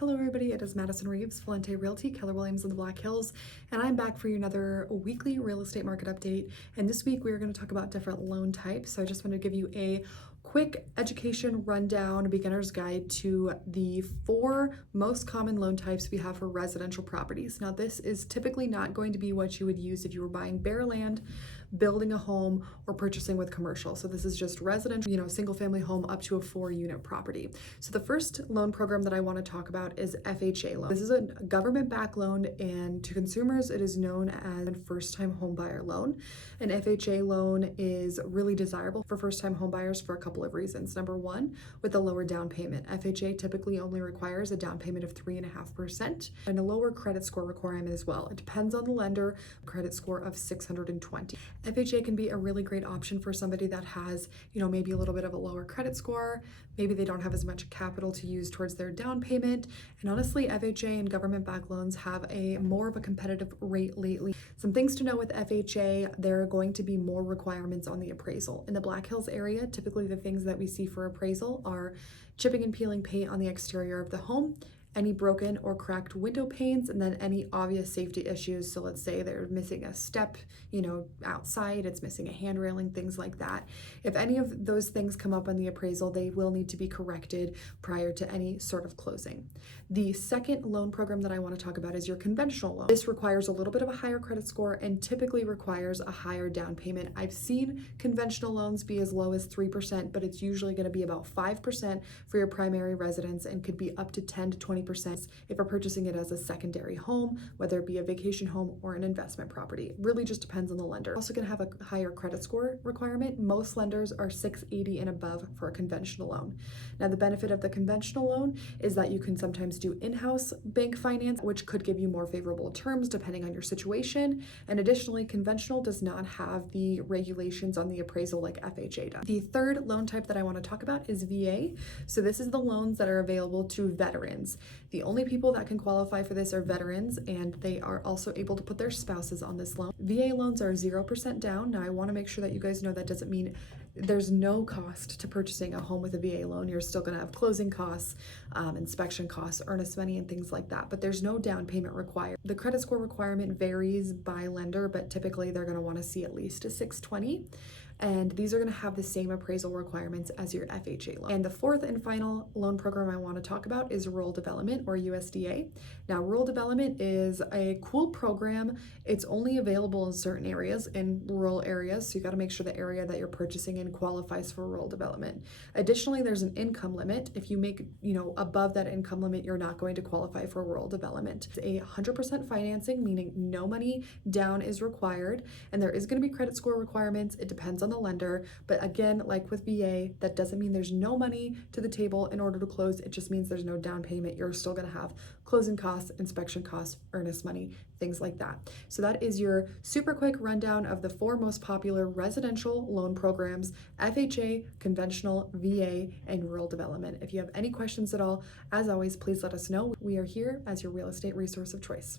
Hello everybody, it is Madison Reeves, Valente Realty, Keller Williams in the Black Hills, and I'm back for another weekly real estate market update. And this week we are going to talk about different loan types. So I just want to give you a quick education rundown, beginner's guide to the 4 most common loan types we have for residential properties. Now this is typically not going to be what you would use if you were buying bare land, building a home, or purchasing with commercial. So this is just residential, single family home up to a 4-unit property. So the first loan program that I want to talk about is FHA loan. This is a government-backed loan, and to consumers it is known as a first-time home buyer loan. An FHA loan is really desirable for first-time home buyers for a couple of reasons. Number one, with a lower down payment. FHA typically only requires a down payment of 3.5% and a lower credit score requirement as well. It depends on the lender, credit score of 620. FHA can be a really great option for somebody that has, maybe a little bit of a lower credit score. Maybe they don't have as much capital to use towards their down payment. And honestly, FHA and government-backed loans have a more of a competitive rate lately. Some things to know with FHA, there are going to be more requirements on the appraisal. In the Black Hills area, typically the things that we see for appraisal are chipping and peeling paint on the exterior of the home, any broken or cracked window panes, and then any obvious safety issues. So let's say they're missing a step, outside, it's missing a hand railing, things like that. If any of those things come up on the appraisal, they will need to be corrected prior to any sort of closing. The second loan program that I want to talk about is your conventional loan. This requires a little bit of a higher credit score and typically requires a higher down payment. I've seen conventional loans be as low as 3%, but it's usually going to be about 5% for your primary residence and could be up to 10 to 20% if you're purchasing it as a secondary home, whether it be a vacation home or an investment property. It really just depends on the lender. Also going to have a higher credit score requirement. Most lenders are 680 and above for a conventional loan. Now the benefit of the conventional loan is that you can sometimes do in-house bank finance, which could give you more favorable terms depending on your situation. And additionally, conventional does not have the regulations on the appraisal like FHA does. The third loan type that I want to talk about is VA. So this is the loans that are available to veterans. The only people that can qualify for this are veterans, and they are also able to put their spouses on this loan. VA loans are 0% down. Now I want to make sure that you guys know that doesn't mean there's no cost to purchasing a home with a VA loan. You're still going to have closing costs, inspection costs, earnest money, and things like that, but there's no down payment required. The credit score requirement varies by lender, but typically they're going to want to see at least a 620. And these are going to have the same appraisal requirements as your FHA loan. And the fourth and final loan program I want to talk about is rural development, or USDA. Now, rural development is a cool program. It's only available in certain areas, in rural areas, so you got to make sure the area that you're purchasing in qualifies for rural development. Additionally, there's an income limit. If you make, above that income limit, you're not going to qualify for rural development. It's a 100% financing, meaning no money down is required, and there is going to be credit score requirements. It depends on the lender, but again, like with VA, that doesn't mean there's no money to the table in order to close. It just means there's no down payment. You're still going to have closing costs, inspection costs, earnest money, things like that. So that is your super quick rundown of the 4 most popular residential loan programs: FHA, conventional, VA, and rural development. If you have any questions at all, as always, please let us know. We are here as your real estate resource of choice.